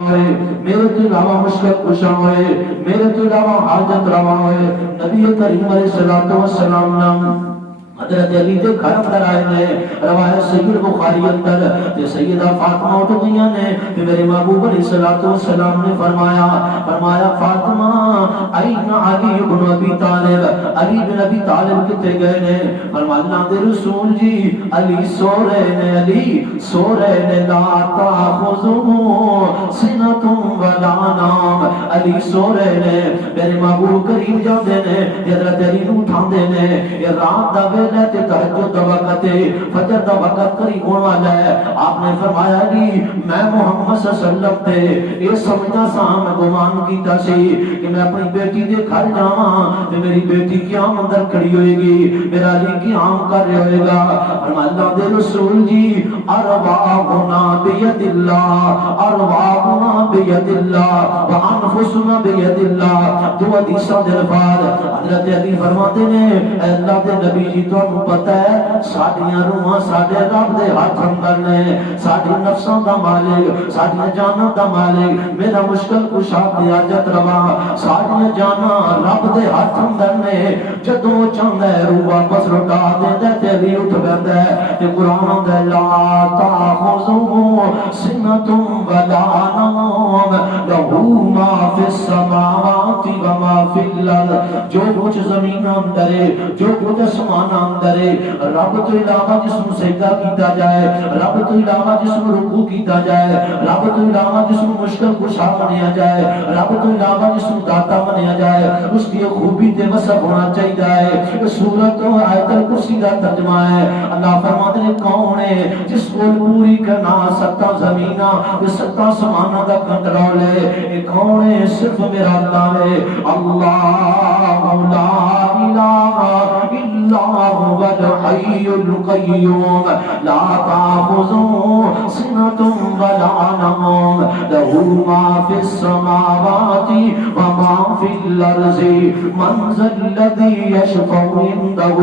میرے تو علاوہ مشکل کشا ہوئے، میرے تو علاوہ حاجت روا ہوئے۔ نبی کریم علیہ الصلوۃ والسلام نام حضرت علی دے گھر اندر آئے نے، روایت صحیح بخاری اندر تے سیدہ فاطمہ اٹھ گئیاں نے تے میرے محبوب علیہ الصلوۃ والسلام نے فرمایا فاطمہ این علی بن ابی طالب، علی بن ابی طالب کتے گئے نے؟ فرمایا اللہ دے رسول جی علی سو رہے نے، علی سو رہے نے، لا تاخذہ سنۃ ولا نام، علی سو رہے نے۔ میرے محبوب کریم جاندے نے حضرت علی نو اٹھاندے نے، یہ رات دا ویلا تے تہجد دا وقت ہے، فجر دا وقت قریب ہونے والا ہے۔ آپ نے فرمایا جی میں محمد صلی اللہ علیہ وسلم تے یہ سمجھدا سا، میں گمان کیتا سی کہ میں اپنی بیٹی دے گھر جاواں تے میری بیٹی قیام اندر کھڑی ہوئے گی، میرا علی قیام کر رہا ہوئے گا۔ فرمایا اللہ دے رسول جی ارواحنا بید اللہ، ارواحنا بید اللہ وانفسنا بید اللہ۔ دو حدیثاں دے الفاظ حضرت علی فرماتے ہیں اے اللہ دے نبی جی تانوں پتہ ہے ساڈیاں روحاں ساڈے رب دے ہاتھ اندر نے، ساڈی نفساں دا مالک، ساڈیاں جاناں دا مالک، میرا مشکل کشا تے حاجت روا، ساڈیاں جاناں رب دے ہاتھ اندر نے۔ جدوں چاہندا ہے روح واپس لوٹا دیندا تے علی اٹھ بیندا ہے تے قرآن آندا ہے لا تاخذہ سنۃ ولا نوم لہ ما فی السماوات و ما فی الارض۔ جو کچھ زمین اندر ہے، جو کچھ آسمان اندر ہے، رب تو علاوہ جس کو سجدہ کیتا جائے، رب تو علاوہ جس کو رکوع کیتا جائے، رب تو علاوہ جس کو مشکل کشا منیا جائے، رب تو علاوہ جس کو داتا منیا جائے، اس کی خوبی تے وصف ہونا چاہیے۔ سورۃ آیت الکرسی کا ترجمہ ہے، اللہ فرماتے ہیں کون ہے جس کو پوری کرنا ستا زمینہ ستا آسمانہ کا کنٹرول ہے، یہ کون ہے؟ صرف میرا اللہ ہے۔ اللہ لا الہ الا هو الحي القيوم لا تأخذه سنة ولا نوم له ما في السماوات وما في الأرض من ذا الذي يشفع عنده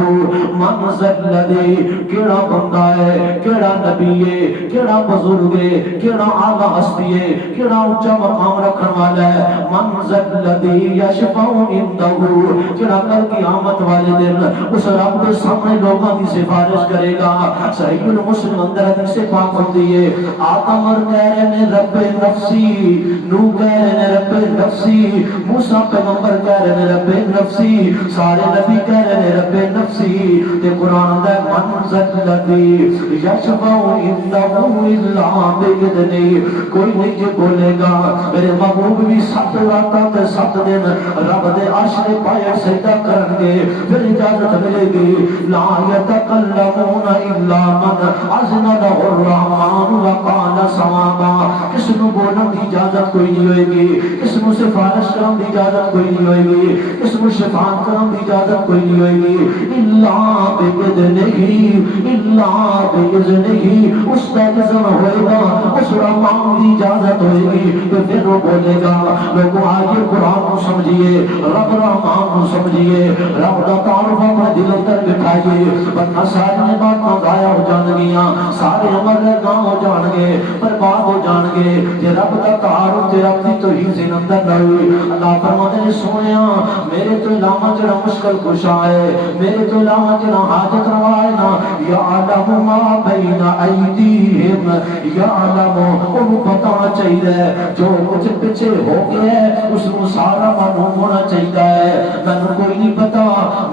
من ذا الذي کیڑا بندہ ہے، کیڑا نبی ہے، کیڑا بزرگ ہے، کیڑا اعلیٰ ہستی ہے، کیڑا اونچا مقام رکھنے والا ہے، من ذا الذي يشفع عنده، کیڑا کل قیامت والے دن اس رب کے سامنے لوگوں کی سفارش کرے گا۔ صحیح المسلم اندر حدیث پاک ہوتی ہے آدم اور کہہ رہے ہیں رب نفسی، نوح کہہ رہے ہیں رب نفسی، موسیٰ پیغمبر کہہ رہے ہیں رب نفسی، سارے نبی کہہ رہے ہیں رب نفسی۔ تے قرآن دا من ذا الذی یشفع عنده الا بإذنہ، کوئی نہیں جو بولے گا۔ میرے محبوب بھی 7 راتاں تے 7 دن رب دے عرش دے پائے سجدہ کرن گے، پھر اجازت ملے گی لا یتکلمون الا من اذن له الرحمن وقال صوابا۔ کس کو بولنے کی اجازت کوئی نہیں ہوئے گی، کس کو سفارش کرنے کی اجازت کوئی نہیں ہوئے گی، کس کو شفاعت کرنے کی اجازت کوئی نہیں ہوئے گی الا باذنہ، الا باذنہ، اس کا اذن ہوئے گا، اس رحمان کی اجازت ہوئے گی تو پھر وہ بولے گا۔ لوگوں آگے قرآن کو سمجھیے، رب رحمان کو سمجھیے، رب دا تعارف اپنے دل اندر بٹھائیے، ورنہ ساری باتاں ضائع ہو جان گیاں، سارے عمل گاں ہو جان گے، برباد ہو جان گے کہ رب دا تعارف تے رب دی توحید دے اندر نہ ہوئی۔ اللہ فرماتے ہیں سونیا میرے تو علاوہ جڑا مشکل کشا ہے، میرے تو علاوہ جڑا حاجت روا ہے نا، یعلم ما بین ایدیہم، یعلم انہوں پتہ ہونا چاہیے جو کچھ پیچھے ہو گیا ہے اس کو سارا معلوم ہونا چاہیے ہے۔ میں کوئی نہیں پتا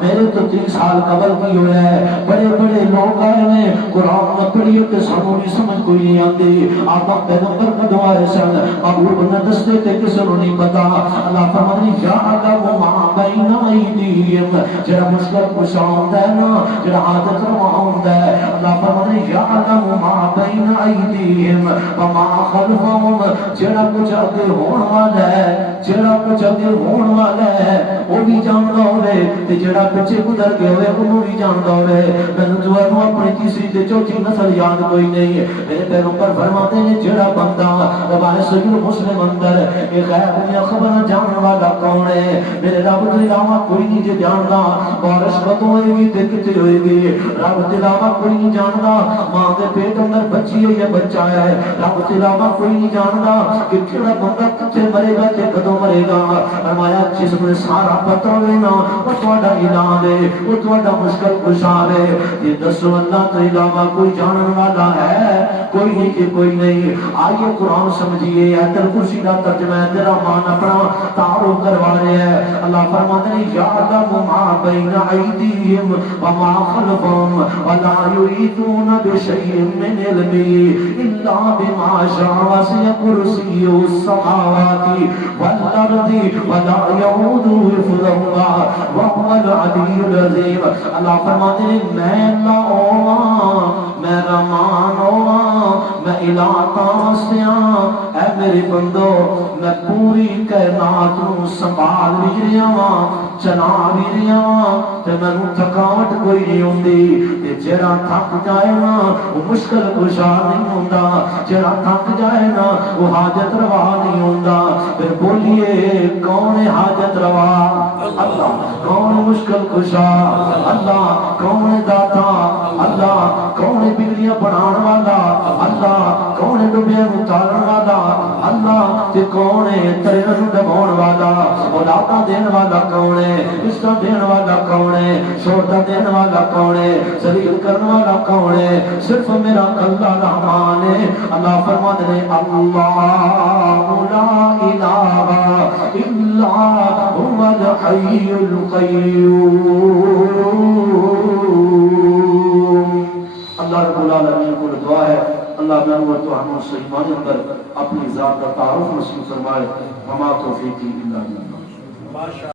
میرے تو 3 سال قبل کی ہویا ہے، بڑے بڑے لوگ آئے ہیں قرآن میں پڑھیے کہ سانوں نہیں سمجھ کوئی نہیں آتی، آقا پیغمبر کا دعا ہے سن محبوب نہ دستے تے کسی کو نہیں پتا۔ اللہ فرماتے ہیں یعلم ما بین ایدیہم، جڑا مشکل کشا ہوندا ہے نا، جڑا حاجت روا ہوندا ہے، اللہ فرماتے ہیں یعلم ما بین ایدیہم وما خلفہم، جڑا کچھ اگے ہون والا ہے، جڑا کچھ اگے ہون والا ہے وہ بھی جاندا ہوے تے جڑا پیچھے گزر گیا ہوے وہ بھی جاندا ہوے۔ میں جو اپنی تیسری تے چوتھی نسل یاد کوئی نہیں، میرے پیغمبر فرماتے ہیں جڑا بندہ روایت صحیح مسلم اندر اے غیب دیا خبر جاننے والا کون ہے؟ میرے رب تو علاوہ کوئی نہیں جو جاندا بارش کدوں ہوئے گی تے کتے ہوئے گی، رب تو علاوہ کوئی نہیں جاندا ماں دے پیٹ اندر بچی ہے یا بچہ ہے، رب تو علاوہ کوئی نہیں جاندا کہ کیڑا بندہ کتے مرے گا تے کدوں مرے گا۔ فرمایا جس میں سارا پتہ ہوئے نا وہ تہاڈا علاج ہے، وہ تہاڈا مشکل کشا ہے۔ یہ دسو اللہ تو علاوہ کوئی جاننے والا ہے؟ کوئی نہیں کہ کوئی نہیں۔ آئیے قرآن سمجھیے، آیت الکرسی کا ترجمہ ہے، تیرا مان اپنا تعارف کروا رہے ہیں۔ اللہ فرماتے ہیں یعلم ما بین ایدیہم وما خلفہم ولا یحیطون بشیء من علمہ الا بما شاء وسع کرسیہ السماوات والارض ولا یؤوده حفظہما وهو العلی العظیم۔ اللہ فرماتے ہیں میں اللہ ہوں، میں رحمان ہوں، میں الہ تاسیاں، اے میرے بندو میں پوری کائنات نو سنبھال بھی رہا ہاں، چلا بھی رہا ہاں، تے مینوں تھکاوٹ کوئی نہیں ہوندی۔ تے جڑا تھک جائے نا وہ مشکل کشا نہیں ہوندا، جڑا تھک جائے نا وہ حاجت روا نہیں ہوندا۔ پھر بولیے کون ہے حاجت روا؟ اللہ۔ کون ہے مشکل کشا؟ اللہ۔ کون ہے داتا؟ اللہ۔ کون ہے بگڑیاں بنان والا؟ اللہ۔ کون ہے ڈوبیاں نوں تارن والا؟ اللہ۔ تے کون ہے تریاں نوں ڈباؤن والا؟ اولاداں دین والا کون ہے؟ رشتہ دین والا کون ہے؟ شہرت دین والا کون ہے؟ ذلیل کرن والا کون ہے؟ صرف میرا اللہ رحمان ہے۔ اللہ فرماتے ہیں اللہ لا الہ الا هو الحی القیوم۔ اللہ رب العالمین کو دعا ہے اللہ میں و تو ہم مسلمان اندر اپنی ذات کا تعارف نصیب فرمائے۔ وما توفیقی الا باللہ۔